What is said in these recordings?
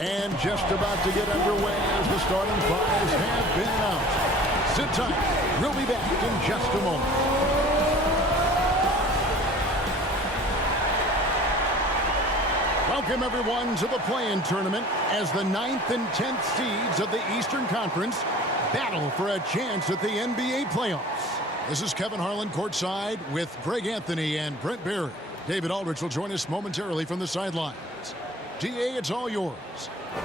And just about to get underway as the starting fives have been announced. Sit tight. We'll be back in just a moment. Welcome, everyone, to the play-in tournament as the 9th and 10th seeds of the Eastern Conference battle for a chance at the NBA playoffs. This is Kevin Harlan courtside with Greg Anthony and Brent Barry. David Aldridge will join us momentarily from the sidelines. GA, it's all yours.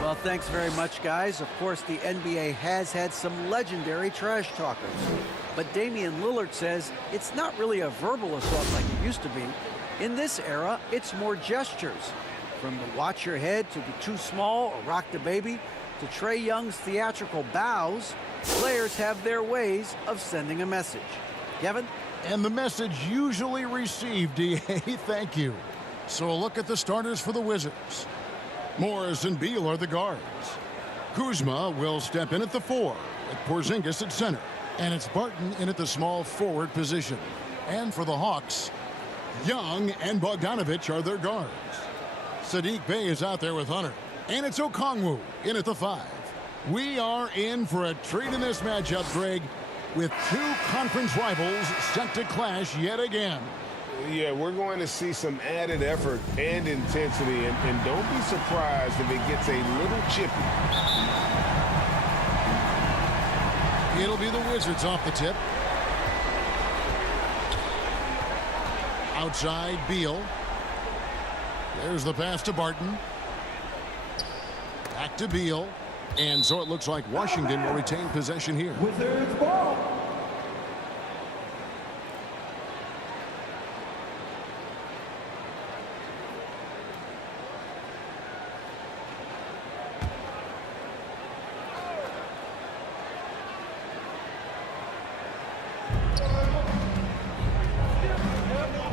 Well, thanks very much, guys. Of course, the NBA has had some legendary trash talkers. But Damian Lillard says it's not really a verbal assault like it used to be. In this era, it's more gestures. From the watch your head to the too small or rock the baby to Trae Young's theatrical bows, players have their ways of sending a message. Kevin? And the message usually received, DA. Thank you. So a look at the starters for the Wizards. Morris and Beal are the guards. Kuzma will step in at the 4, with Porzingis at center. And it's Barton in at the small forward position. And for the Hawks, Young and Bogdanovich are their guards. Saddiq Bey is out there with Hunter. And it's Okongwu in at the 5. We are in for a treat in this matchup, Greg, with two conference rivals set to clash yet again. Yeah, we're going to see some added effort and intensity, and don't be surprised if it gets a little chippy. It'll be the Wizards off the tip. Outside, Beal. There's the pass to Barton. Back to Beal. And so it looks like Washington will retain possession here. Wizards ball.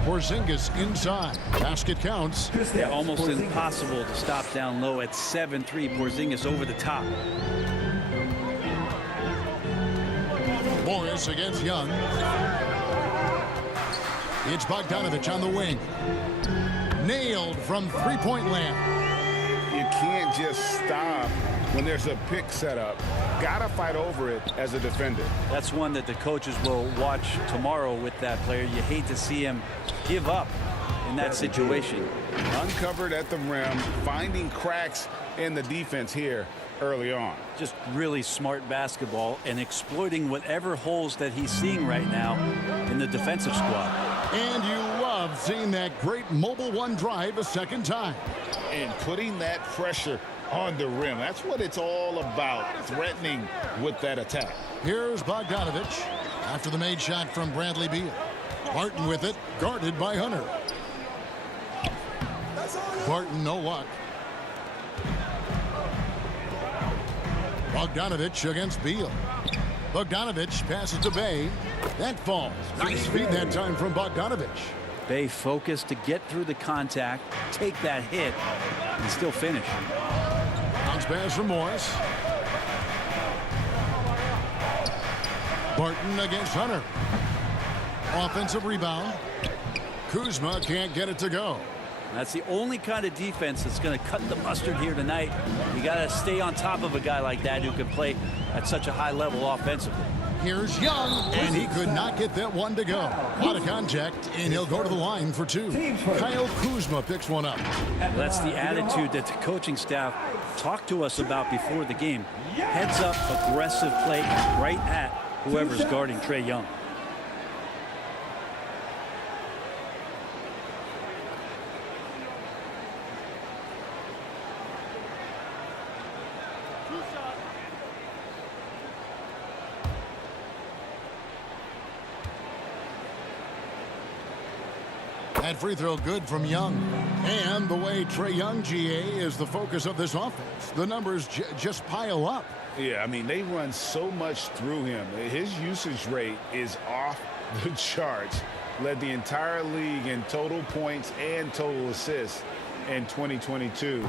Porzingis inside. Basket counts. Yeah, almost impossible to stop down low at 7-3. Porzingis over the top. Morris against Young. It's Bogdanovich on the wing. Nailed from three-point land. You can't just stop when there's a pick set up. Gotta fight over it as a defender. That's one that the coaches will watch tomorrow with that player. You hate to see him give up in that situation. Uncovered at the rim, finding cracks in the defense here early on. Just really smart basketball and exploiting whatever holes that he's seeing right now in the defensive squad. And you love seeing that great mobile one drive a second time. And putting that pressure on the rim. That's what it's all about, threatening with that attack. Here's Bogdanovich after the made shot from Bradley Beal. Barton with it, guarded by Hunter. Barton, no luck. Bogdanovich against Beal. Bogdanovich passes to Bey. That falls. Nice feed that time from Bogdanovich. Bey focused to get through the contact, take that hit, and still finish. Bounce pass from Morris. Barton against Hunter. Offensive rebound. Kuzma can't get it to go. That's the only kind of defense that's going to cut the mustard here tonight. You got to stay on top of a guy like that who can play at such a high level offensively. Here's Young, and he could not get that one to go. Out of contact, and he'll go to the line for two. Kyle Kuzma picks one up. That's the attitude that the coaching staff talked to us about before the game. Heads up, aggressive play right at whoever's guarding Trae Young. That free throw good from Young. And the way Trae Young, GA, is the focus of this offense. The numbers just pile up. Yeah, I mean, they run so much through him. His usage rate is off the charts. Led the entire league in total points and total assists in 2022.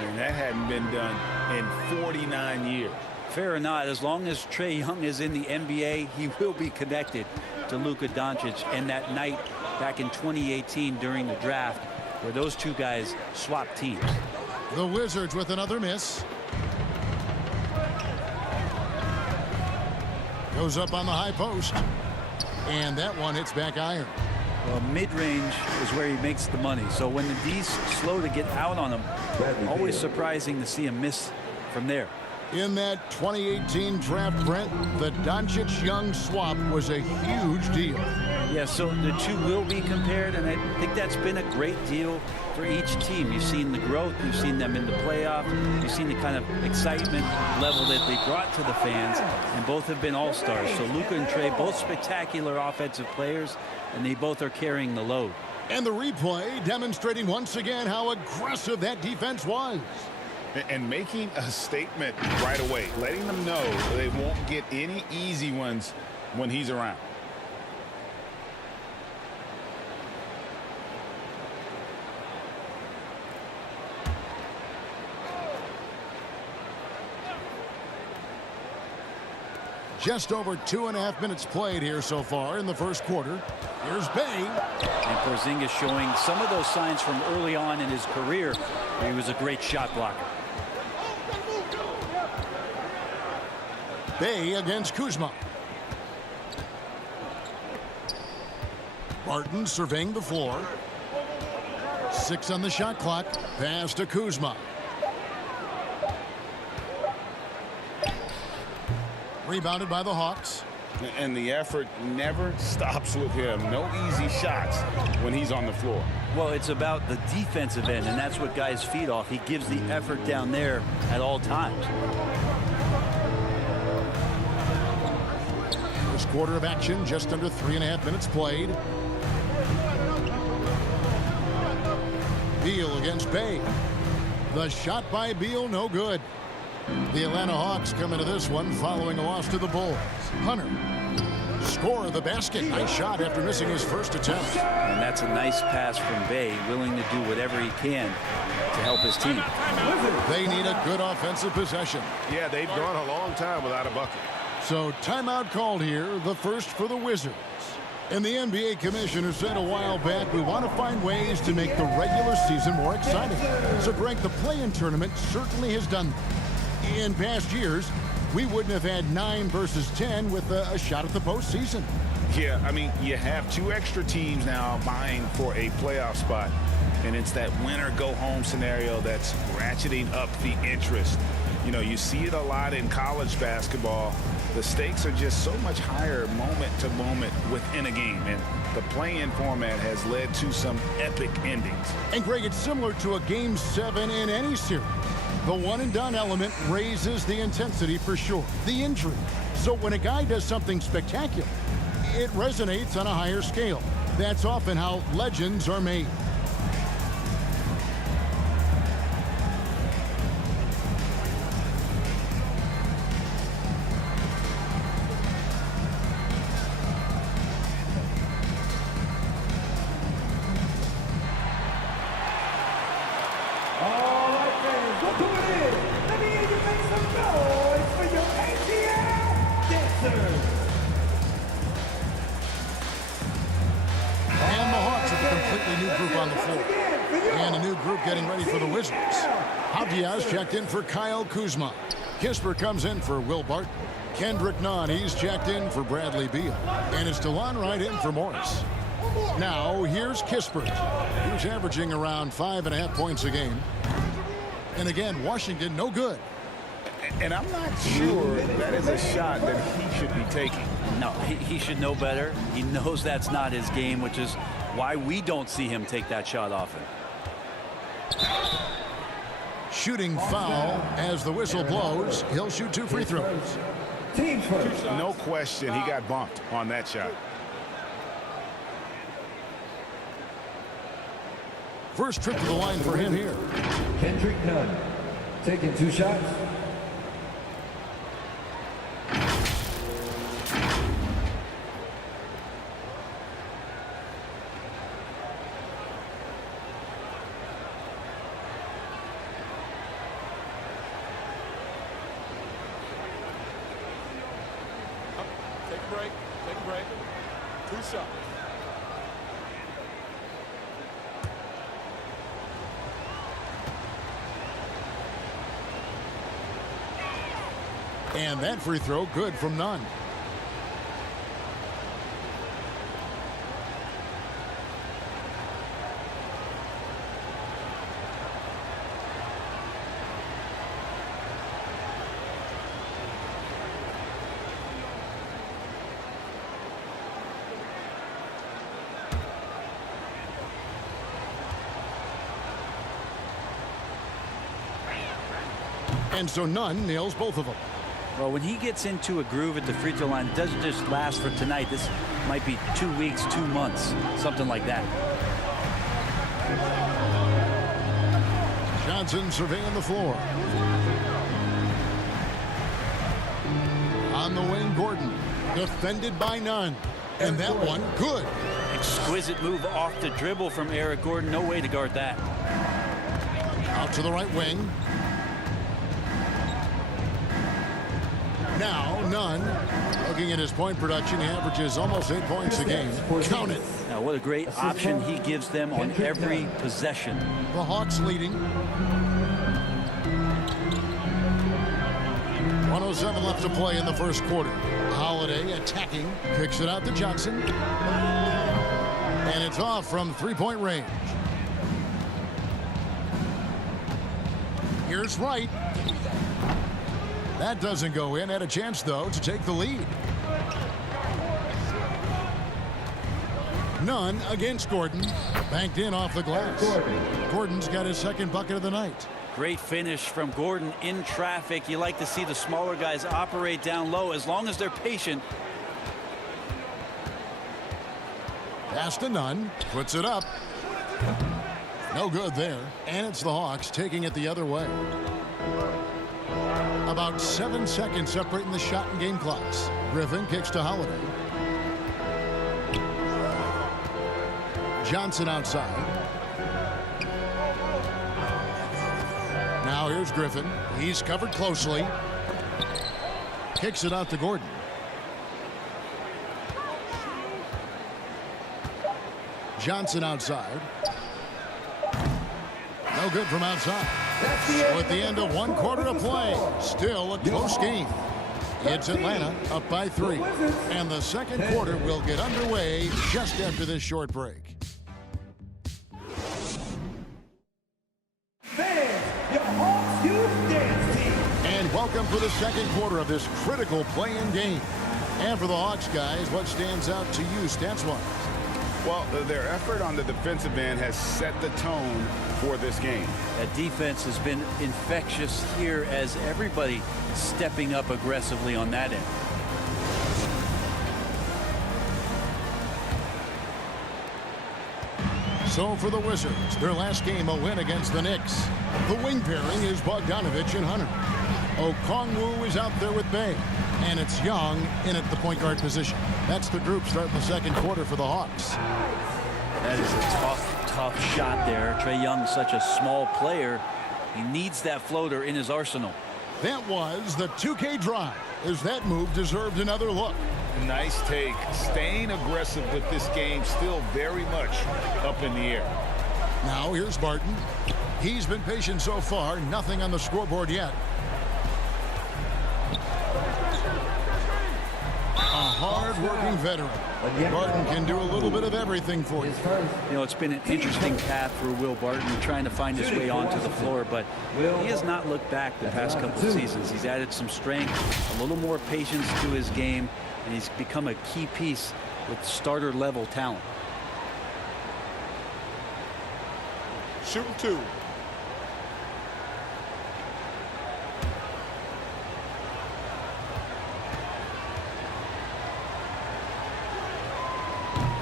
And that hadn't been done in 49 years. Fair or not, as long as Trae Young is in the NBA, he will be connected to Luka Doncic. And that night back in 2018 during the draft where those two guys swapped teams. The Wizards with another miss. Goes up on the high post. And that one hits back iron. Well, mid-range is where he makes the money. So when the D's slow to get out on him, always surprising to see him miss from there. In that 2018 draft, Brent, the Doncic-Young swap was a huge deal. Yeah, so the two will be compared, and I think that's been a great deal for each team. You've seen the growth, you've seen them in the playoff, you've seen the kind of excitement level that they brought to the fans, and both have been all-stars. So Luka and Trey, both spectacular offensive players, and they both are carrying the load. And the replay demonstrating once again how aggressive that defense was. And making a statement right away, letting them know they won't get any easy ones when he's around. Just over 2.5 minutes played here so far in the first quarter. Here's Bay. And Porzingis showing some of those signs from early on in his career. He was a great shot blocker. Bay against Kuzma. Barton surveying the floor. 6 on the shot clock. Pass to Kuzma. Rebounded by the Hawks. And the effort never stops with him. No easy shots when he's on the floor. Well, it's about the defensive end, and that's what guys feed off. He gives the effort down there at all times. First quarter of action, just under 3.5 minutes played. Beal against Bay. The shot by Beal, no good. The Atlanta Hawks come into this one following a loss to the Bulls. Hunter, score of the basket. Nice shot after missing his first attempt. And that's a nice pass from Bay, willing to do whatever he can to help his team. They need a good offensive possession. Yeah, they've gone a long time without a bucket. So timeout called here, the first for the Wizards. And the NBA commissioner said a while back, we want to find ways to make the regular season more exciting. So Greg, the play-in tournament certainly has done that. In past years, we wouldn't have had 9 versus 10 with a shot at the postseason. Yeah, I mean, you have 2 extra teams now vying for a playoff spot, and it's that winner-go-home scenario that's ratcheting up the interest. You know, you see it a lot in college basketball. The stakes are just so much higher moment to moment within a game, and the play-in format has led to some epic endings. And Greg, it's similar to a Game 7 in any series. The one-and-done element raises the intensity for sure, the injury. So when a guy does something spectacular, it resonates on a higher scale. That's often how legends are made. And the Hawks with a completely new group on the floor. And a new group getting ready for the Wizards. Diaz checked in for Kyle Kuzma. Kisper comes in for Will Barton. Kendrick Nunn, he's checked in for Bradley Beal. And it's DeLon Wright in for Morris. Now, here's Kispert, who's averaging around 5.5 points a game. And again, Washington, no good. And I'm not sure that is a shot that he should be taking. No, he should know better. He knows that's not his game, which is why we don't see him take that shot often. Shooting foul as the whistle blows. He'll shoot 2 free throws. Team first. No question, he got bumped on that shot. First trip to the line for him here. Kendrick Nunn taking 2 shots. Take a break. Take a break. 2 shots. And that free throw good from Nunn. And so Nunn nails both of them. Well, when he gets into a groove at the free throw line, it doesn't just last for tonight. This might be 2 weeks, 2 months, something like that. Johnson surveying the floor. On the wing, Gordon. Defended by Nunn. And that one, good. Exquisite move off the dribble from Eric Gordon. No way to guard that. Out to the right wing. Now, Nunn, looking at his point production, he averages almost 8 points a game. Count it. Now, what a great option he gives them on every possession. The Hawks leading. 1:07 left to play in the first quarter. Holiday attacking, kicks it out to Johnson. And it's off from three-point range. Here's Wright. That doesn't go in. Had a chance, though, to take the lead. Nunn against Gordon. Banked in off the glass. Gordon's got his second bucket of the night. Great finish from Gordon in traffic. You like to see the smaller guys operate down low as long as they're patient. Pass to Nunn. Puts it up. No good there. And it's the Hawks taking it the other way. About 7 seconds separating the shot and game clocks. Griffin kicks to Holiday. Johnson outside. Now here's Griffin. He's covered closely. Kicks it out to Gordon. Johnson outside. No good from outside. So at the end of 1 quarter of play, still a close game. It's Atlanta up by 3. And the second quarter will get underway just after this short break. And welcome for the second quarter of this critical play-in game. And for the Hawks guys, what stands out to you stats-wise? Well, their effort on the defensive end has set the tone for this game. That defense has been infectious here as everybody stepping up aggressively on that end. So for the Wizards, their last game a win against the Knicks. The wing pairing is Bogdanovich and Hunter. Okongwu is out there with Bay. And it's Young in at the point guard position. That's the group starting the second quarter for the Hawks. That is a tough shot there. Trae Young's such a small player. He needs that floater in his arsenal. That was the 2K drive. As that move deserved another look. Nice take. Staying aggressive with this game, still very much up in the air. Now here's Barton. He's been patient so far. Nothing on the scoreboard yet. A hard-working veteran. Barton can do a little bit of everything for you. You know, it's been an interesting path for Will Barton trying to find his way onto the floor, but he has not looked back the past couple of seasons. He's added some strength, a little more patience to his game, and he's become a key piece with starter-level talent. Shooting 2.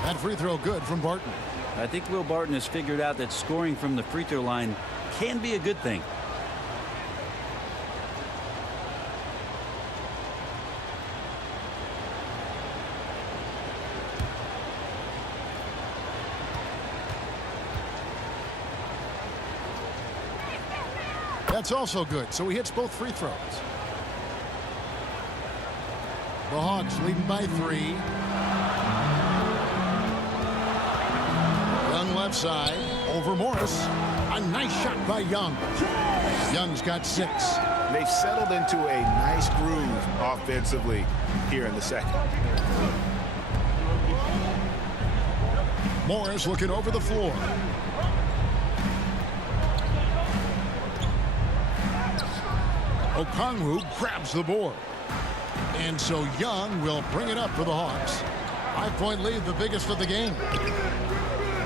That free throw good from Barton. I think Will Barton has figured out that scoring from the free throw line can be a good thing. That's also good, so he hits both free throws. The Hawks leading by 3. Young left side over Morris. A nice shot by Young. Young's got 6. They've settled into a nice groove offensively here in the second. Morris looking over the floor. Okongwu grabs the board. And so Young will bring it up for the Hawks. 5-point lead, the biggest of the game.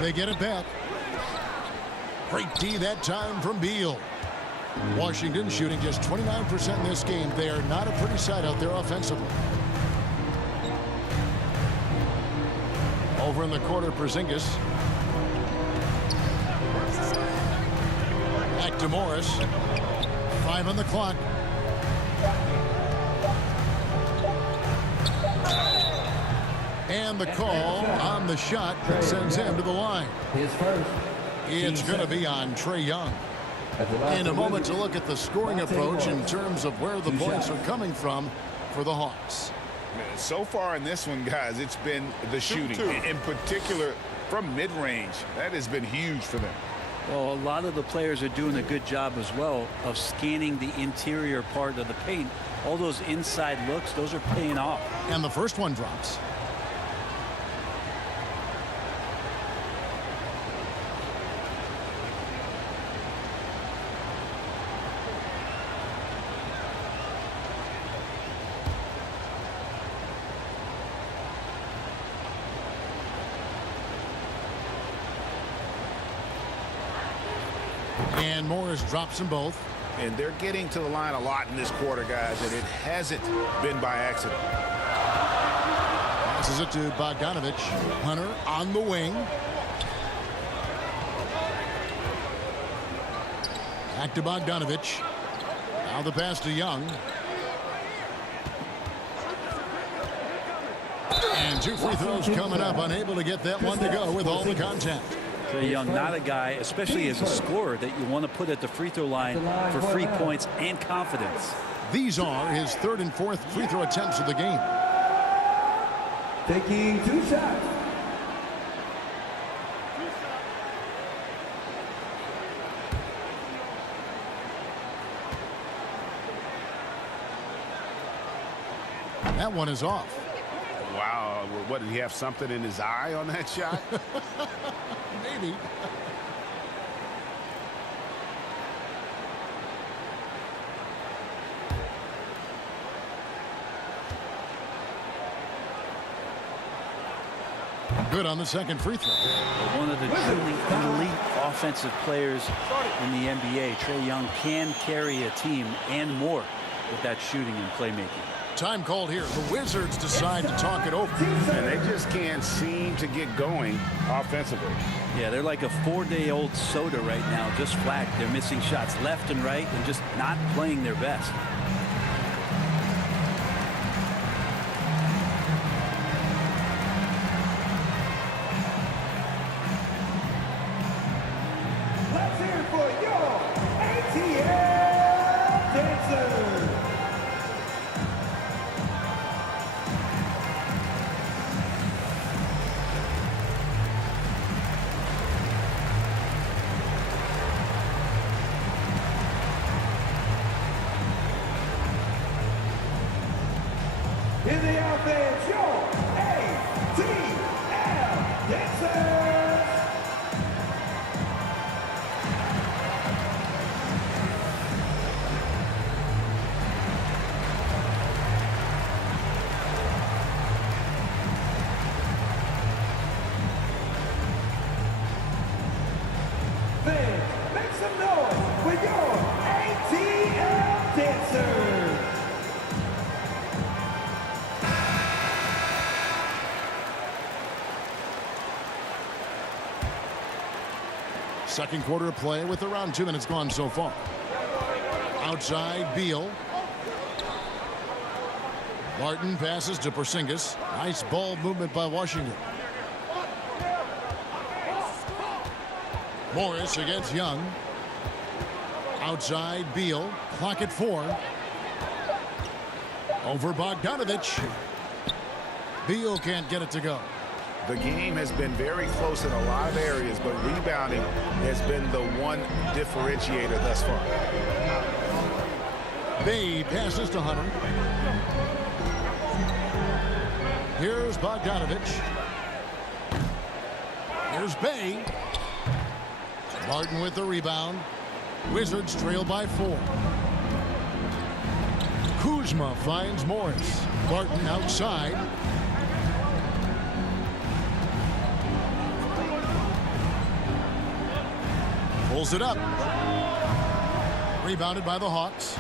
They get it back. Great D that time from Beal. Washington shooting just 29% in this game. They are not a pretty sight out there offensively. Over in the corner, Porzingis. Back to Morris. 5 on the clock. And the call on the shot that sends him to the line. His first. It's going to be on Trae Young. In a moment to look at the scoring approach in terms of where the points are coming from for the Hawks. So far in this one, guys, it's been the shooting, in particular from mid-range. That has been huge for them. Well, a lot of the players are doing a good job as well of scanning the interior part of the paint. All those inside looks, those are paying off. And the first one drops. And Morris drops them both. And they're getting to the line a lot in this quarter, guys, and it hasn't been by accident. Passes it to Bogdanovich. Hunter on the wing. Back to Bogdanovich. Now the pass to Young. And 2 free throws coming up. Unable to get that one to go with all the contact. Trae Young, not a guy, especially as a scorer, that you want to put at the free throw line for free points and confidence. These are his 3rd and 4th free throw attempts of the game. Taking 2 shots. That one is off. Wow, what, did he have something in his eye on that shot? Maybe. Good on the second free throw. One of the truly elite offensive players in the NBA, Trae Young, can carry a team and more with that shooting and playmaking. Time called here. The Wizards decide to talk it over. And they just can't seem to get going offensively. Yeah, they're like a 4-day-old soda right now, just flat. They're missing shots left and right and just not playing their best. Let's hear it for your ATL dancers. In the offense, your ATL dancers. Fans, make some noise with your ATL dancers. Second quarter of play with around 2 minutes gone so far. Outside, Beal. Barton passes to Porzingis. Nice ball movement by Washington. Morris against Young. Outside, Beal. Clock at 4. Over Bogdanovich. Beal can't get it to go. The game has been very close in a lot of areas, but rebounding has been the one differentiator thus far. Bay passes to Hunter. Here's Bogdanovich. Here's Bay. Martin with the rebound. Wizards trail by 4. Kuzma finds Morris. Barton outside. Pulls it up. Rebounded by the Hawks.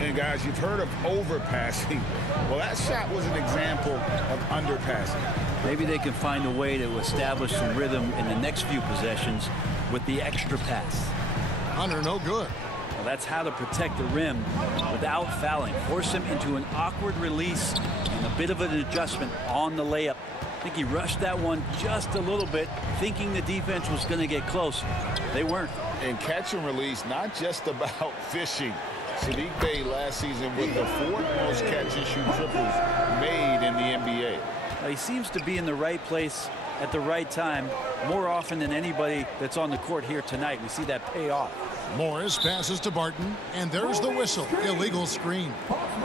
And guys, you've heard of overpassing. Well, that shot was an example of underpassing. Maybe they can find a way to establish some rhythm in the next few possessions with the extra pass. Hunter no good. Well, that's how to protect the rim without fouling. Force him into an awkward release and a bit of an adjustment on the layup. I think he rushed that one just a little bit, thinking the defense was going to get close. They weren't. And catch and release, not just about fishing. Sadiq Bey last season with the 4th most catch and shoot triples made in the NBA. He seems to be in the right place at the right time more often than anybody that's on the court here tonight. We see that pay off. Morris passes to Barton, and there's the whistle. Illegal screen.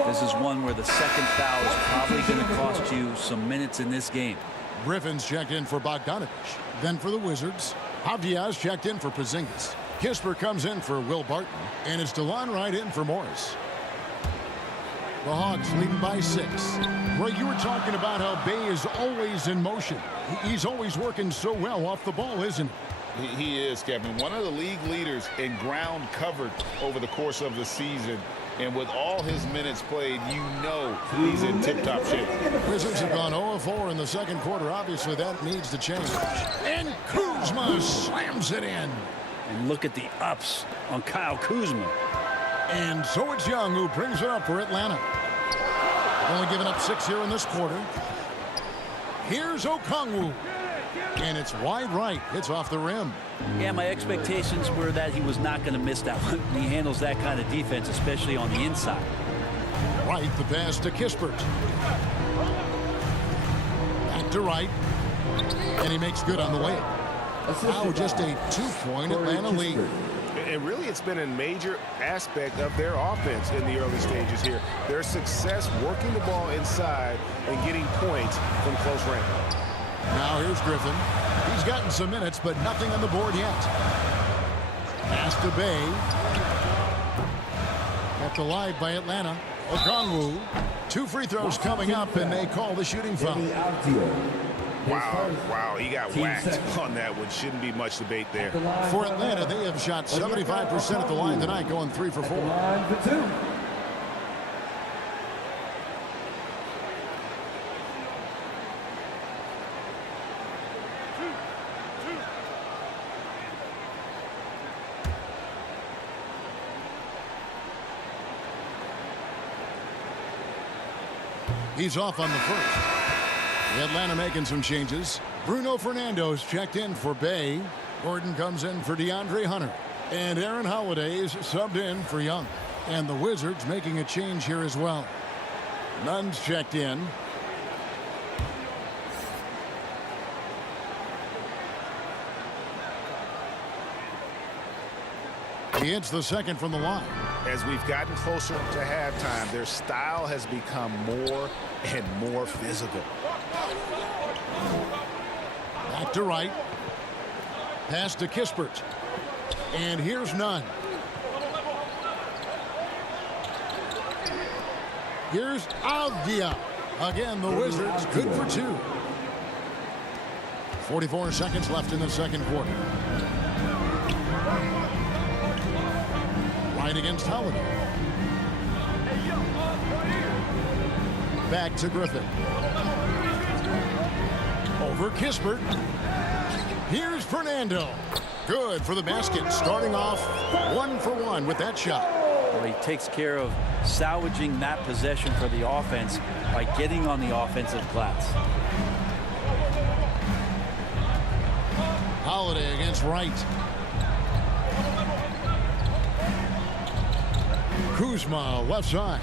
This is one where the second foul is probably going to cost you some minutes in this game. Griffin's checked in for Bogdanovich. Then for the Wizards, Avdia's checked in for Porzingis. Kisper comes in for Will Barton, and it's DeLon Wright in for Morris. The Hawks leading by 6. Greg, you were talking about how Bay is always in motion. He's always working so well off the ball, isn't he? He is, Kevin. One of the league leaders in ground covered over the course of the season. And with all his minutes played, you know he's in tip-top shape. Wizards have gone 0-4 in the second quarter. Obviously, that needs to change. And Kuzma slams it in. And look at the ups on Kyle Kuzma. And so it's Young who brings it up for Atlanta. Only giving up 6 here in this quarter. Here's Okongwu. And it's wide right. It's off the rim. Yeah, my expectations were that he was not going to miss that one. He handles that kind of defense, especially on the inside. Wright, the pass to Kispert. Back to Wright. And he makes good on the layup. Now just a 2-point Atlanta lead. And really, it's been a major aspect of their offense in the early stages here. Their success working the ball inside and getting points from close range. Now here's Griffin. He's gotten some minutes, but nothing on the board yet. Pass to Bay. Kept alive by Atlanta. Okongwu. 2 free throws coming up, and they call the shooting foul. Wow, he got whacked on that one. Shouldn't be much debate there. For Atlanta, they have shot 75% at the line tonight, going 3 for 4. Line for 2. He's off on the first. Atlanta making some changes. Bruno Fernando's checked in for Bay. Gordon comes in for DeAndre Hunter. And Aaron Holiday's subbed in for Young. And the Wizards making a change here as well. Nunn's checked in. He hits the second from the line. As we've gotten closer to halftime, their style has become more and more physical. Back to Wright. Pass to Kispert. And here's Nunn. Here's Avdia. Again, the Wizards good for 2. 44 seconds left in the second quarter. Wright against Holiday. Back to Griffin. Over Kispert. Here's Fernando. Good for the basket. Starting off 1 for 1 with that shot. Well, he takes care of salvaging that possession for the offense by getting on the offensive glass. Holiday against Wright. Kuzma left side.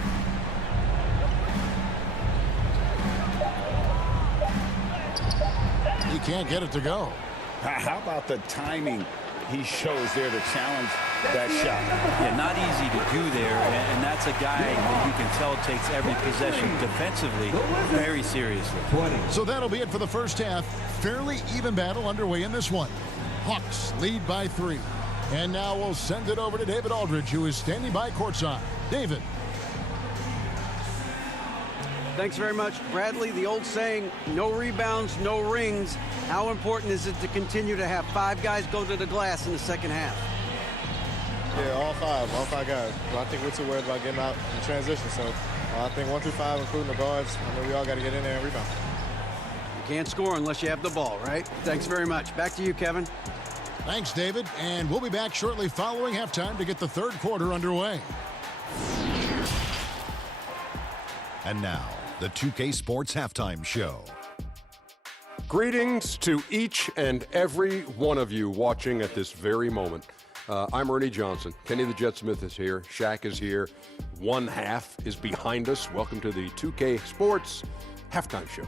He can't get it to go. How about the timing he shows there to challenge that shot? Yeah, not easy to do there, and that's That's a guy that you can tell takes every possession defensively very seriously. So that'll be it for the first half. Fairly even battle underway in this one. Hawks lead by 3. And now we'll send it over to David Aldridge, who is standing by courtside. David. Thanks very much, Bradley. The old saying, no rebounds, no rings. How important is it to continue to have 5 guys go to the glass in the second half? Yeah, all five guys. But I think we're too worried about getting out in transition. So I think 1 through 5, including the guards, I mean, we all got to get in there and rebound. You can't score unless you have the ball, right? Thanks very much. Back to you, Kevin. Thanks, David. And we'll be back shortly following halftime to get the third quarter underway. And now, the 2K Sports Halftime Show. Greetings to each and every one of you watching at this very moment. I'm Ernie Johnson. Kenny the Jet Smith is here. Shaq is here. One half is behind us. Welcome to the 2K Sports Halftime Show.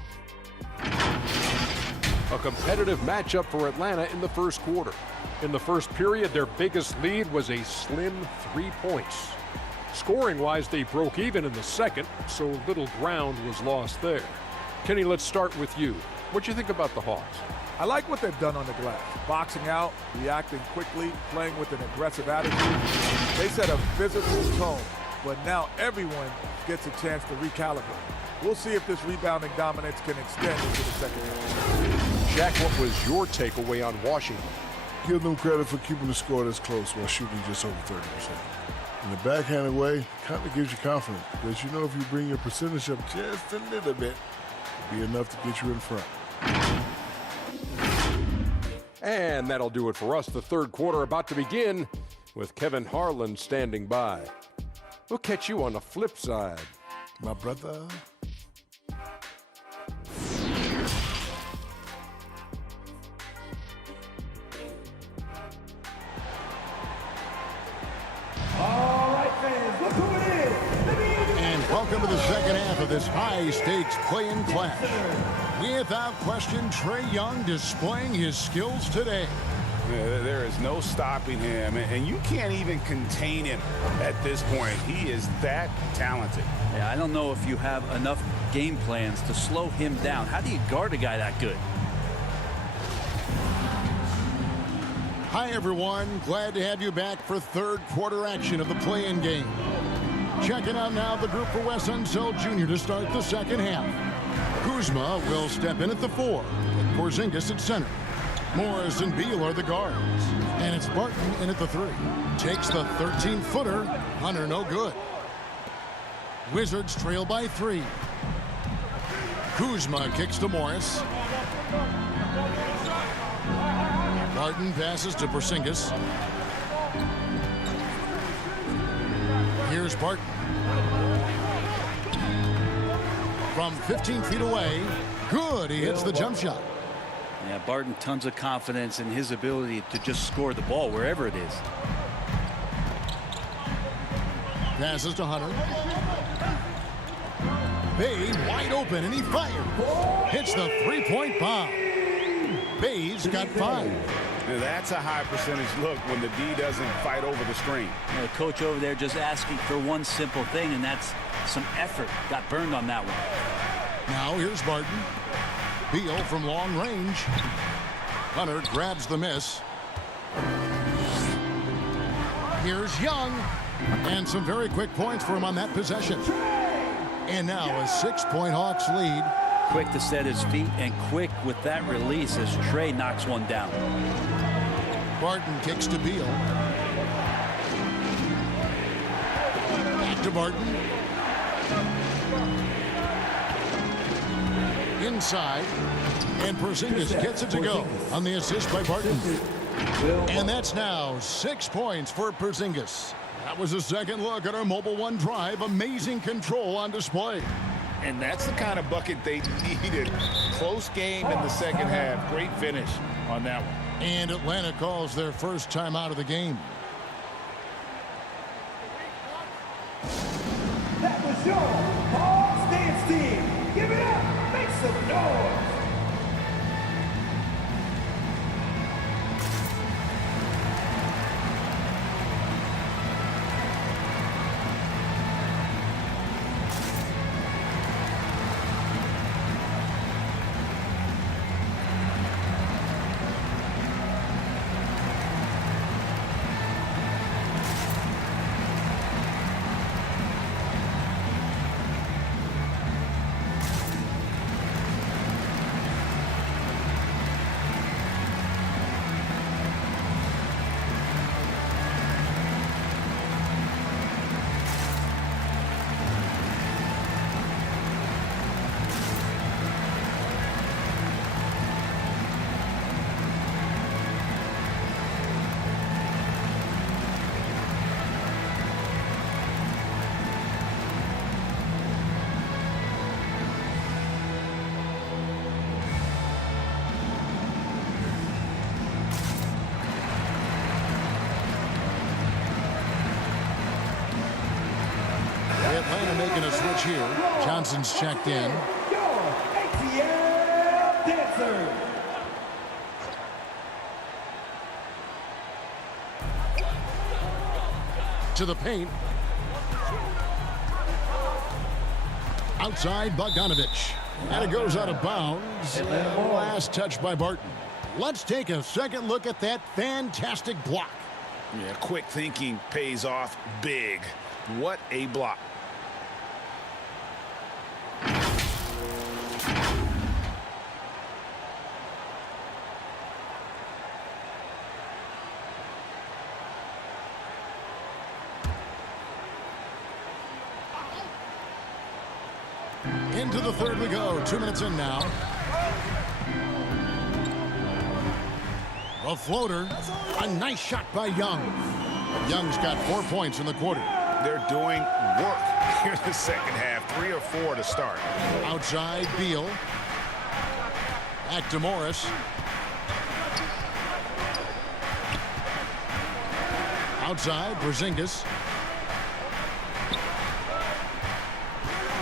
A competitive matchup for Atlanta in the first quarter. In the first period, their biggest lead was a slim 3 points. Scoring-wise, they broke even in the second, so little ground was lost there. Kenny, let's start with you. What do you think about the Hawks? I like what they've done on the glass. Boxing out, reacting quickly, playing with an aggressive attitude. They set a physical tone, but now everyone gets a chance to recalibrate. We'll see if this rebounding dominance can extend into the second half. Shaq, what was your takeaway on Washington? Give them credit for keeping the score this close while shooting just over 30%. In the backhanded way, kind of gives you confidence because you know if you bring your percentage up just a little bit, it'll be enough to get you in front. And that'll do it for us. The third quarter about to begin with Kevin Harlan standing by. We'll catch you on the flip side. My brother. All right, fans, look who it is. And welcome to the second half of this high-stakes play-in clash. Without question, Trae Young displaying his skills today. There is no stopping him, and you can't even contain him at this point. He is that talented. Yeah, I don't know if you have enough game plans to slow him down. How do you guard a guy that good? Hi, everyone. Glad to have you back for third quarter action of the play-in game. Checking out now the group for Wes Unseld Jr. to start the second half. Kuzma will step in at the 4, with Porzingis at center. Morris and Beal are the guards. And it's Barton in at the 3. Takes the 13-footer. Hunter no good. Wizards trail by 3. Kuzma kicks to Morris. Barton passes to Porzingis. Here's Barton. From 15 feet away. Good. He hits the jump shot. Yeah, Barton, tons of confidence in his ability to just score the ball wherever it is. Passes to Hunter. Bay wide open, and he fires. Hits the three-point bomb. Bay's got 5. Now, that's a high percentage look when the D doesn't fight over the screen. The coach over there just asking for one simple thing, and that's some effort. Got burned on that one. Now here's Barton. Beal from long range. Hunter grabs the miss. Here's Young. And some very quick points for him on that possession. And now a 6-point Hawks lead. Quick to set his feet and quick with that release as Trae knocks one down. Barton kicks to Beal. Back to Barton. Inside. And Porzingis gets it to go on the assist by Barton. And that's now 6 points for Porzingis. That was a second look at our Mobile One drive. Amazing control on display. And that's the kind of bucket they needed. Close game in the second half. Great finish on that one. And Atlanta calls their first time out of the game. That was your Hawks dance team. Give it up. Make some noise. pitch here. Johnson's checked in. Your ATL dancer. To the paint. Outside Bogdanovich. And it goes out of bounds. Last touch by Barton. Let's take a second look at that fantastic block. Yeah, quick thinking pays off big. What a block. Into the third we go. 2 minutes in now. A floater. A nice shot by Young. Young's got 4 points in the quarter. They're doing work here in the second half. 3 or 4 to start. Outside Beal. Back to Morris. Outside Porzingis.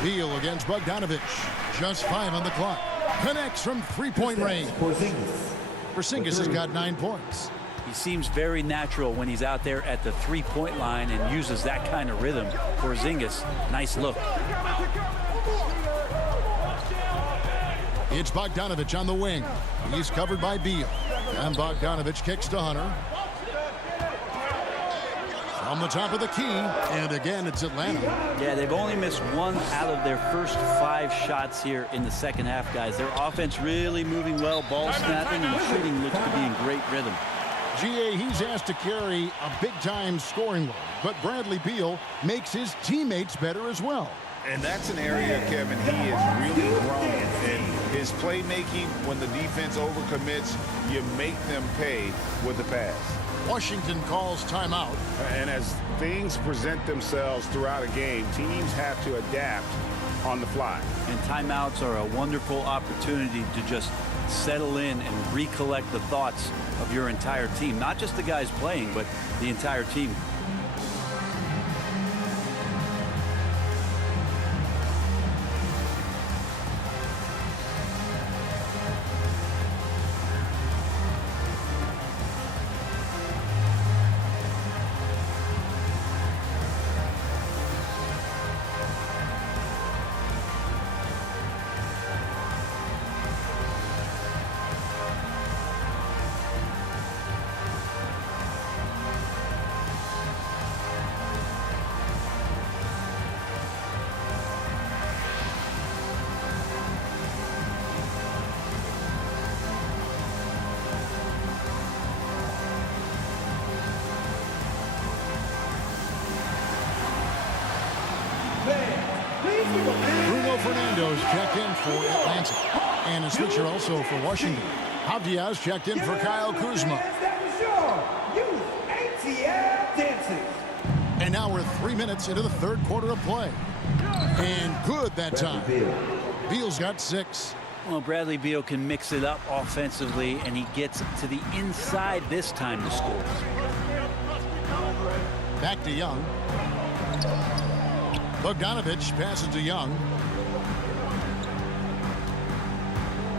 Beal against Bogdanovich. Just 5 on the clock. Connects from three-point range. Porzingis has got 9 points. He seems very natural when he's out there at the three-point line and uses that kind of rhythm. Porzingis, nice look. It's Bogdanovich on the wing. He's covered by Beal. And Bogdanovich kicks to Hunter. From the top of the key, and again, it's Atlanta. Yeah, they've only missed 1 out of their first 5 shots here in the second half, guys. Their offense really moving well, ball snapping, and shooting looks to be in great rhythm. GA, he's asked to carry a big-time scoring load, but Bradley Beal makes his teammates better as well. And that's an area, Kevin, he has really grown in. His playmaking, when the defense overcommits, you make them pay with the pass. Washington calls timeout. And as things present themselves throughout a game, teams have to adapt on the fly. And timeouts are a wonderful opportunity to just settle in and recollect the thoughts of your entire team. Not just the guys playing, but the entire team. Bruno Fernando's checked in for Atlanta. And a switcher also for Washington. Diaz checked in for Kyle Kuzma. And now we're 3 minutes into the third quarter of play. And good that time. Beal's got 6. Well, Bradley Beal can mix it up offensively, and he gets to the inside this time to score. Back to Young. Bogdanovich passes to Young.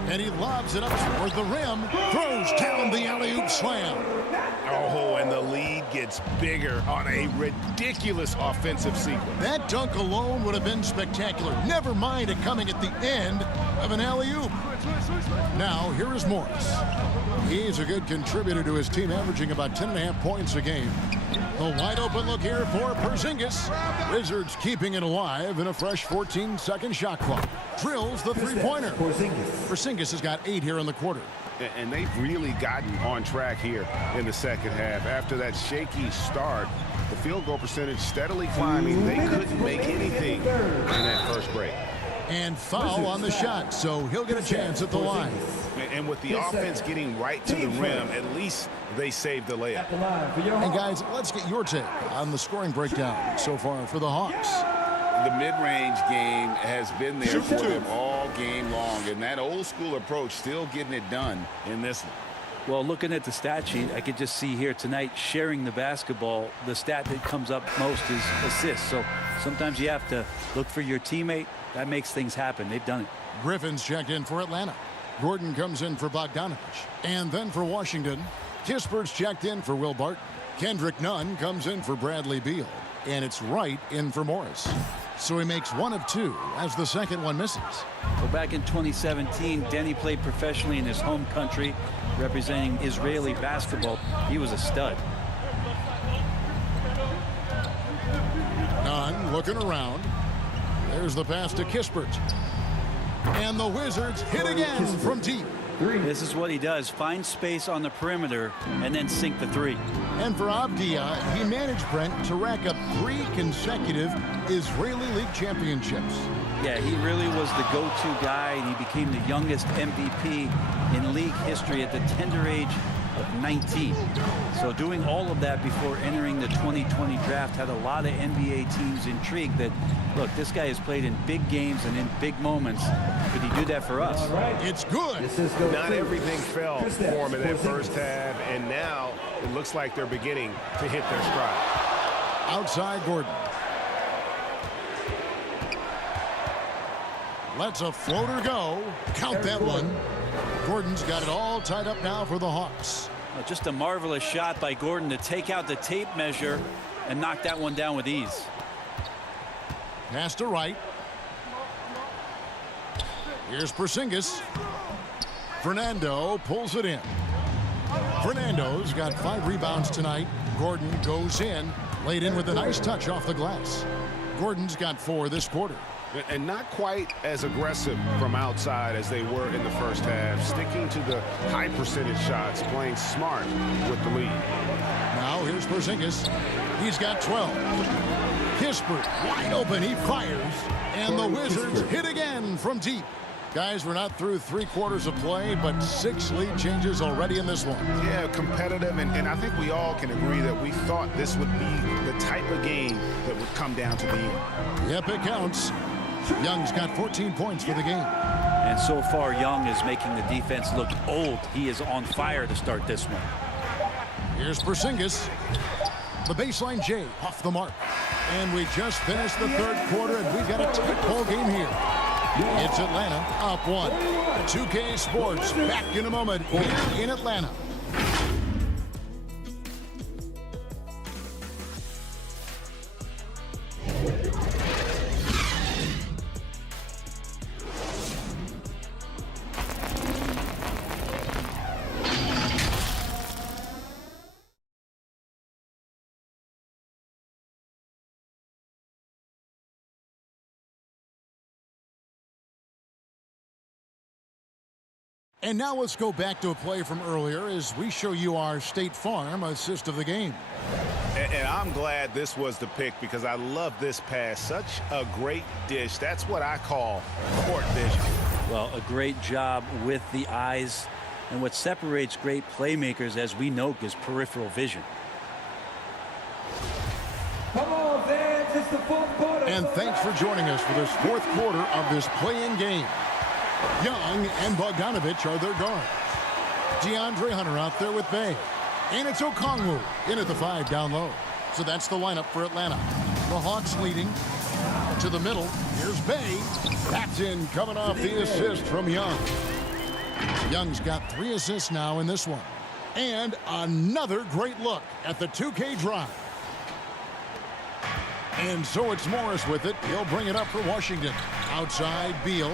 And he lobs it up toward the rim. Throws down the alley-oop slam. Oh, and the lead gets bigger on a ridiculous offensive sequence. That dunk alone would have been spectacular. Never mind it coming at the end of an alley-oop. Now, here is Morris. He's a good contributor to his team, averaging about 10.5 points a game. A wide open look here for Porzingis. Wizards keeping it alive in a fresh 14-second shot clock. Drills the three-pointer. Porzingis has got 8 here in the quarter. And they've really gotten on track here in the second half. After that shaky start, the field goal percentage steadily climbing. They couldn't make anything in that first break. And foul on the shot, so he'll get a chance at the line. And with the offense getting right to the rim, at least they saved the layup. And guys, let's get your take on the scoring breakdown so far for the Hawks. The mid-range game has been there for them all game long, and that old school approach still getting it done in this one. Well, looking at the stat sheet, I could just see here tonight sharing the basketball. The stat that comes up most is assists. So Sometimes you have to look for your teammate. That makes things happen. They've done it. Griffin's checked in for Atlanta. Gordon comes in for Bogdanovich. And then for Washington, Kispert's checked in for Will Barton. Kendrick Nunn comes in for Bradley Beal. And it's Wright in for Morris. So he makes 1 of 2 as the second one misses. Well, back in 2017, Denny played professionally in his home country, representing Israeli basketball. He was a stud. Nunn looking around. There's the pass to Kispert. And the Wizards hit again from deep. This is what he does. Find space on the perimeter and then sink the 3. And for Avdia, he managed Brent to rack up 3 consecutive Israeli League championships. Yeah, he really was the go-to guy, and he became the youngest MVP in league history at the tender age of 19. So doing all of that before entering the 2020 draft had a lot of NBA teams intrigued that, look, this guy has played in big games and in big moments. Could he do that for us? It's good. Not everything fell for him in that first half, and now it looks like they're beginning to hit their stride. Outside Gordon. Lets a floater go. Count that one. Gordon's got it all tied up now for the Hawks. Well, just a marvelous shot by Gordon to take out the tape measure and knock that one down with ease. Pass to Wright. Here's Porzingis. Fernando pulls it in. Fernando's got 5 rebounds tonight. Gordon goes in. Laid in with a nice touch off the glass. Gordon's got 4 this quarter. And not quite as aggressive from outside as they were in the first half. Sticking to the high percentage shots, playing smart with the lead. Now here's Porzingis. He's got 12. Kispert wide open. He fires. And the Wizards hit again from deep. Guys, we're not through 3 quarters of play, but 6 lead changes already in this one. Yeah, competitive, and I think we all can agree that we thought this would be the type of game that would come down to the end. Yep, it counts. Young's got 14 points for the game. And so far, Young is making the defense look old. He is on fire to start this one. Here's Porzingis. The baseline J off the mark. And we just finished the 3rd quarter, and we've got a tight ball game here. It's Atlanta up 1. 2K Sports back in a moment here in Atlanta. And now let's go back to a play from earlier as we show you our State Farm assist of the game. And I'm glad this was the pick because I love this pass. Such a great dish. That's what I call court vision. Well, a great job with the eyes. And what separates great playmakers, as we know, is peripheral vision. Come on, fans, it's the 4th quarter. And thanks for joining us for this 4th quarter of this play-in game. Young and Bogdanovich are their guards. DeAndre Hunter out there with Bay. And it's Okongwu in at the 5 down low. So that's the lineup for Atlanta. The Hawks leading to the middle. Here's Bay. That's in, coming off the assist from Young. Young's got 3 assists now in this one. And another great look at the 2K drive. And so it's Morris with it. He'll bring it up for Washington. Outside, Beal.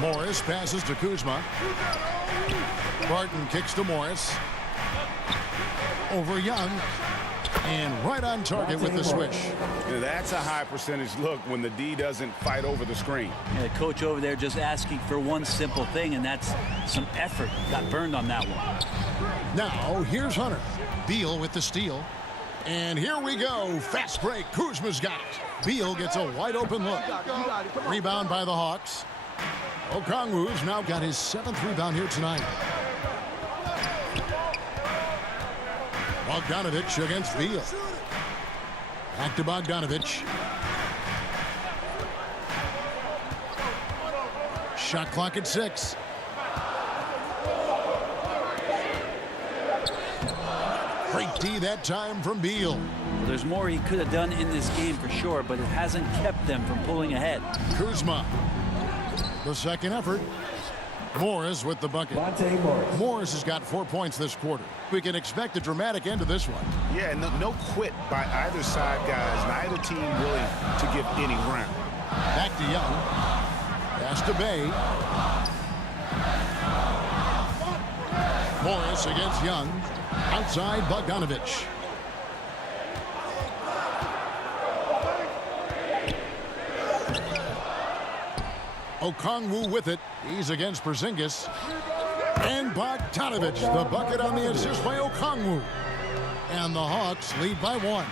Morris passes to Kuzma. Barton kicks to Morris. Over Young. And right on target with the swish. That's a high percentage look when the D doesn't fight over the screen. And the coach over there just asking for one simple thing, and that's some effort. Got burned on that one. Now, here's Hunter. Beal with the steal. And here we go. Fast break. Kuzma's got it. Beal gets a wide open look. Rebound by the Hawks. Okongwu's now got his 7th rebound here tonight. Bogdanovich against Beal. Back to Bogdanovich. Shot clock at 6. Great D that time from Beal. Well, there's more he could have done in this game for sure, but it hasn't kept them from pulling ahead. Kuzma. The second effort. Morris with the bucket. Morris has got 4 points this quarter. We can expect a dramatic end to this one. Yeah, no quit by either side, guys. Neither team willing to give any ground. Back to Young. Pass to Bay. Morris against Young. Outside Bogdanovich. Okongwu with it. He's against Porzingis. And Bogdanovich, the bucket on the assist by Okongwu. And the Hawks lead by 1.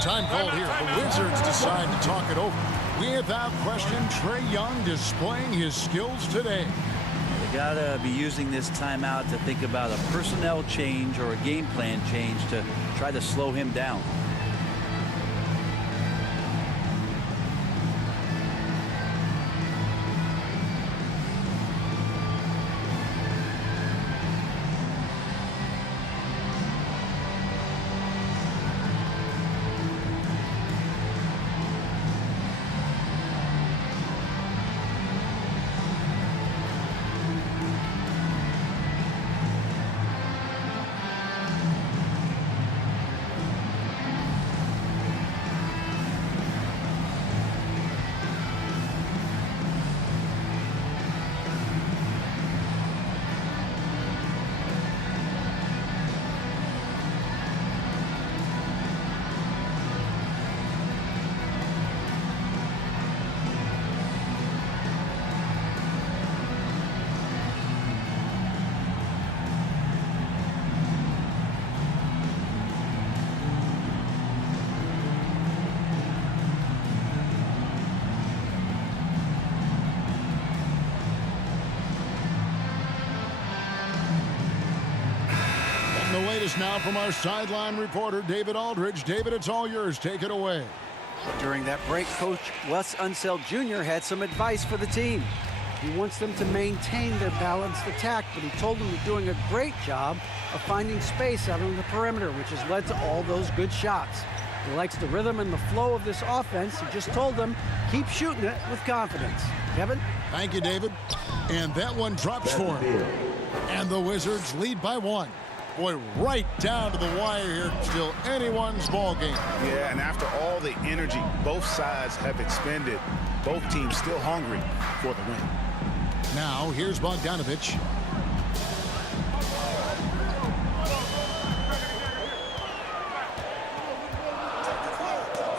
Time called here. The Wizards decide to talk it over. Without question, Trae Young displaying his skills today. They gotta be using this timeout to think about a personnel change or a game plan change to try to slow him down. The latest now from our sideline reporter, David Aldridge. David, it's all yours. Take it away. During that break, Coach Wes Unseld Jr. had some advice for the team. He wants them to maintain their balanced attack, but he told them they're doing a great job of finding space out on the perimeter, which has led to all those good shots. He likes the rhythm and the flow of this offense. He just told them, keep shooting it with confidence. Kevin? Thank you, David. And that one drops for him. And the Wizards lead by 1. Boy, right down to the wire here. Still anyone's ball game. Yeah, and after all the energy both sides have expended, both teams still hungry for the win. Now, here's Bogdanovich.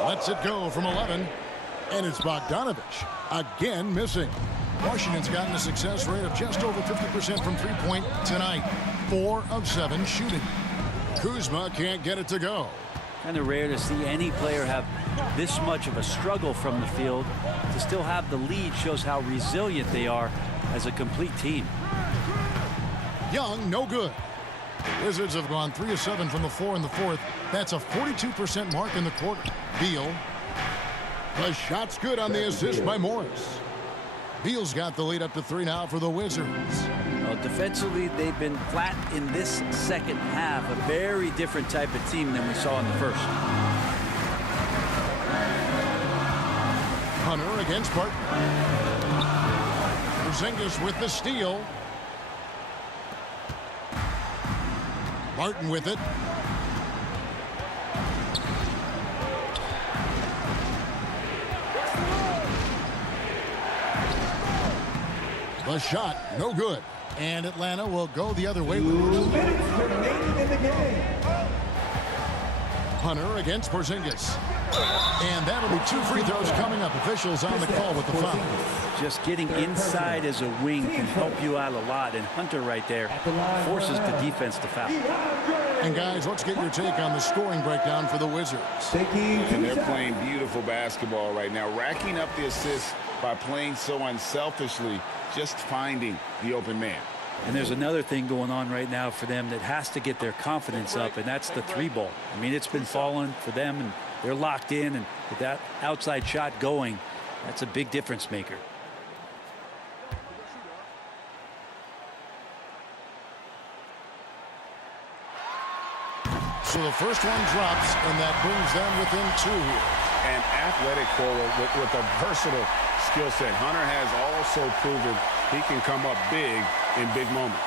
Lets it go from 11. And it's Bogdanovich again missing. Washington's gotten a success rate of just over 50% from three-point tonight. 4 of 7 shooting. Kuzma can't get it to go. Kind of rare to see any player have this much of a struggle from the field. To still have the lead shows how resilient they are as a complete team. Young, no good. The Wizards have gone 3 of 7 from the floor in the fourth. That's a 42% mark in the quarter. Beal. The shot's good on the assist by Morris. Beal's got the lead up to 3 now for the Wizards. Well, defensively, they've been flat in this second half. A very different type of team than we saw in the first. Hunter against Barton. Porzingis with the steal. Barton with it. The shot, no good. And Atlanta will go the other way. 2 minutes remaining in the game. Hunter against Porzingis. And that'll be 2 free throws coming up. Officials on the call with the foul. Just getting inside as a wing can help you out a lot. And Hunter right there forces the defense to foul. And guys, let's get your take on the scoring breakdown for the Wizards. And they're playing beautiful basketball right now, racking up the assists by playing so unselfishly, just finding the open man. And there's another thing going on right now for them that has to get their confidence up, and that's the 3-ball. I mean, it's been falling for them, and they're locked in, and with that outside shot going, that's a big difference maker. So the first one drops, and that brings them within 2 here. An athletic forward with a versatile skill set. Hunter has also proven he can come up big in big moments.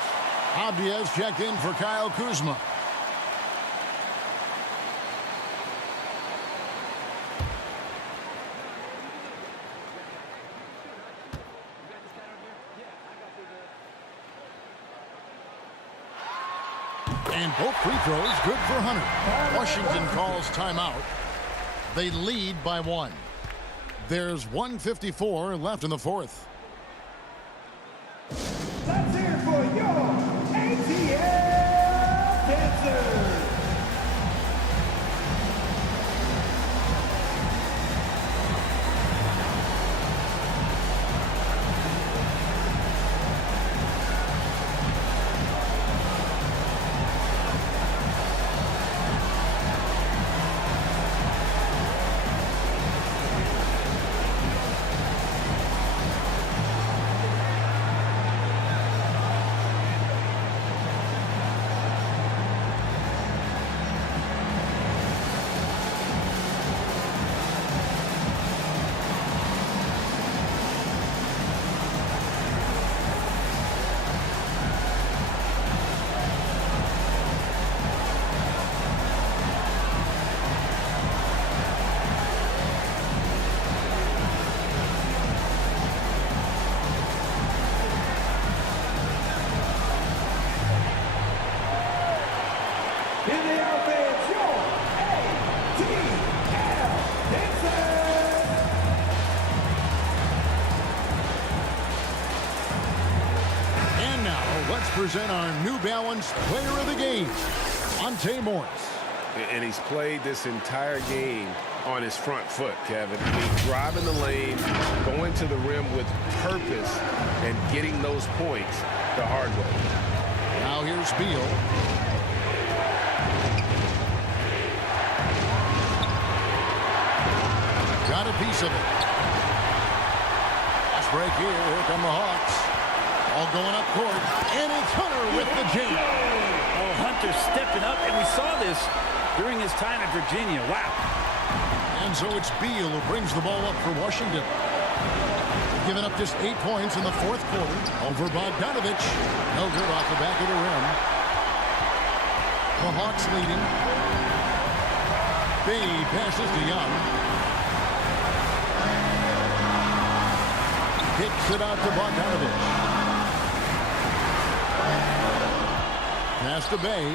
Abdiaz checked in for Kyle Kuzma. And both free throws good for Hunter. Washington calls timeout. They lead by 1. There's 1:54 left in the fourth. Let's hear it for your ATL dancers. Present our New Balance Player of the Game, Monte Morris. And he's played this entire game on his front foot, Kevin. He's driving the lane, going to the rim with purpose, and getting those points the hard way. Now here's Beal. Got a piece of it. Fast break here. Here come the Hawks. All going up court, and it's Hunter with the jam. Oh, Hunter stepping up, and we saw this during his time at Virginia. Wow. And so it's Beal who brings the ball up for Washington. Giving up just 8 points in the fourth quarter over Bogdanovich. No good off the back of the rim. The Hawks leading. Bay passes to Young. Kicks it out to Bogdanovich. Pass to Bay.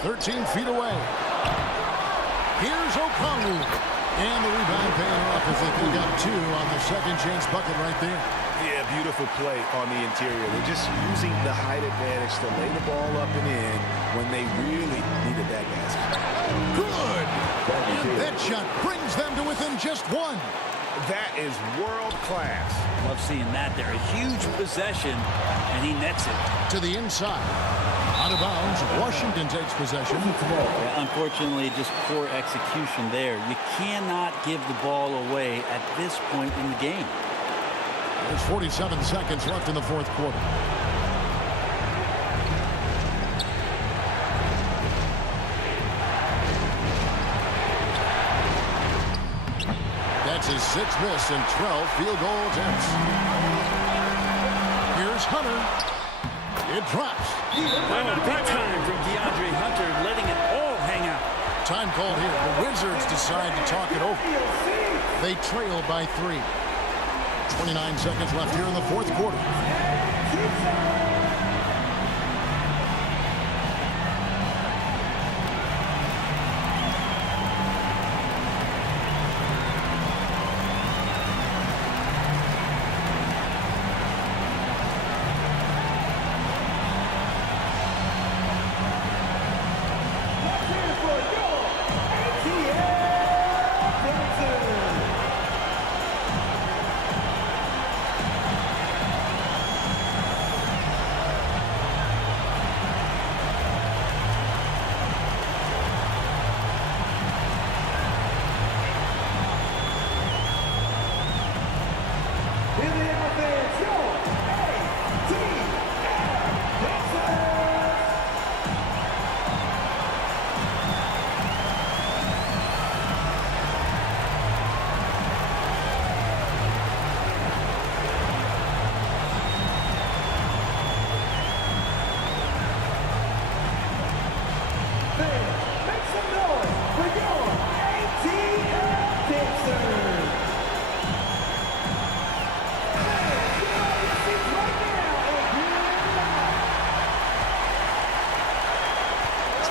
13 feet away. Here's O'Connell. And the rebound paying off as they pick up 2 on the second chance bucket right there. Yeah, beautiful play on the interior. They're just using the height advantage to lay the ball up and in when they really needed that basket. Good. And that shot brings them to within just 1. That is world class. Love seeing that there. A huge possession, and he nets it. To the inside. Out of bounds. Washington takes possession. Yeah, unfortunately, just poor execution there. You cannot give the ball away at this point in the game. There's 47 seconds left in the fourth quarter. That's his 6th miss and 12 field goal attempts. Here's Hunter. It drops. Big time from DeAndre Hunter, letting it all hang out. Time called here. The Wizards decide to talk it over. They trail by 3. 29 seconds left here in the fourth quarter.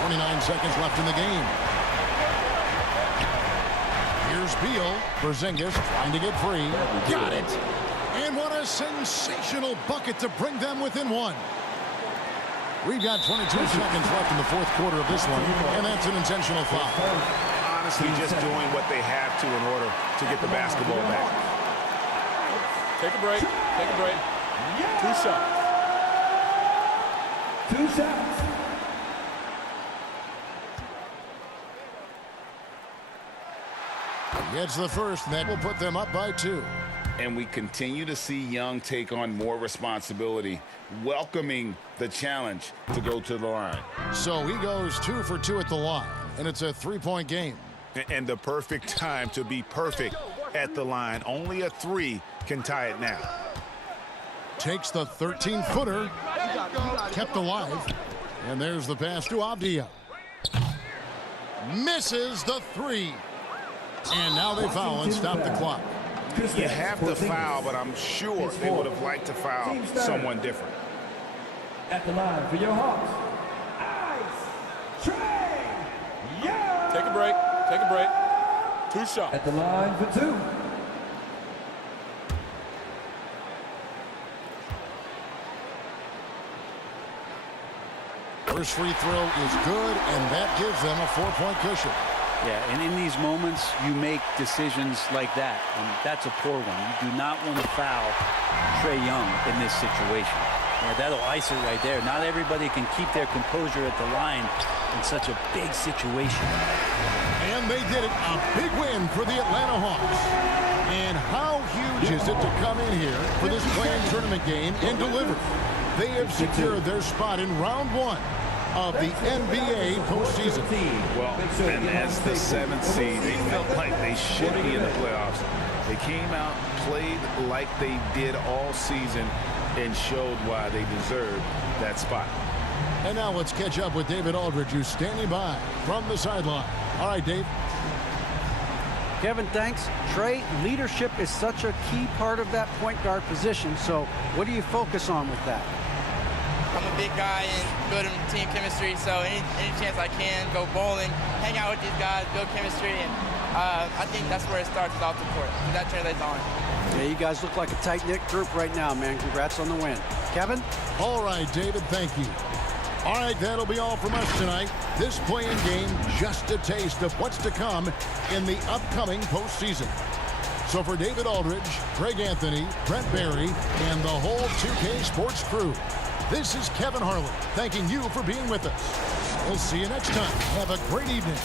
29 seconds left in the game. Here's Beal. Porzingis trying to get free. Got it. And what a sensational bucket to bring them within one. We've got 22 seconds left in the fourth quarter of this one, and that's an intentional foul. Honestly, just doing what they have to in order to get the basketball back. Take a break. Take a break. 2 shots. 2 shots. Gets the first, and that will put them up by 2. And we continue to see Young take on more responsibility, welcoming the challenge to go to the line. So he goes 2 for 2 at the line, and it's a 3-point game. And the perfect time to be perfect at the line. Only a 3 can tie it now. Takes the 13-footer, kept alive, and there's the pass to Avdia. Misses the 3. And now they foul and stop the clock. You have to foul, but I'm sure they would have liked to foul someone different. At the line for your Hawks, Ice Trae Young. Take a break. Take a break. 2 shots. At the line for 2. First free throw is good, and that gives them a 4-point cushion. Yeah, and in these moments, you make decisions like that, and that's a poor one. You do not want to foul Trae Young in this situation. Yeah, that'll ice it right there. Not everybody can keep their composure at the line in such a big situation. And they did it. A big win for the Atlanta Hawks. And how huge is it to come in here for this play-in tournament game and deliver? They have secured their spot in round 1 of the NBA postseason. Well, and as the 7th seed, they felt like they should be in the playoffs. They came out, played like they did all season, and showed why they deserved that spot. And now let's catch up with David Aldridge, who's standing by from the sideline. All right, Dave. Kevin, thanks. Trae, leadership is such a key part of that point guard position. So what do you focus on with that? I'm a big guy and building team chemistry, so any chance I can, go bowling, hang out with these guys, build chemistry, and I think that's where it starts off the court. That translates on. Yeah, you guys look like a tight-knit group right now, man. Congrats on the win. Kevin? All right, David, thank you. All right, that'll be all from us tonight. This play-in game, just a taste of what's to come in the upcoming postseason. So for David Aldridge, Greg Anthony, Brent Barry, and the whole 2K Sports crew, this is Kevin Harlan thanking you for being with us. We'll see you next time. Have a great evening.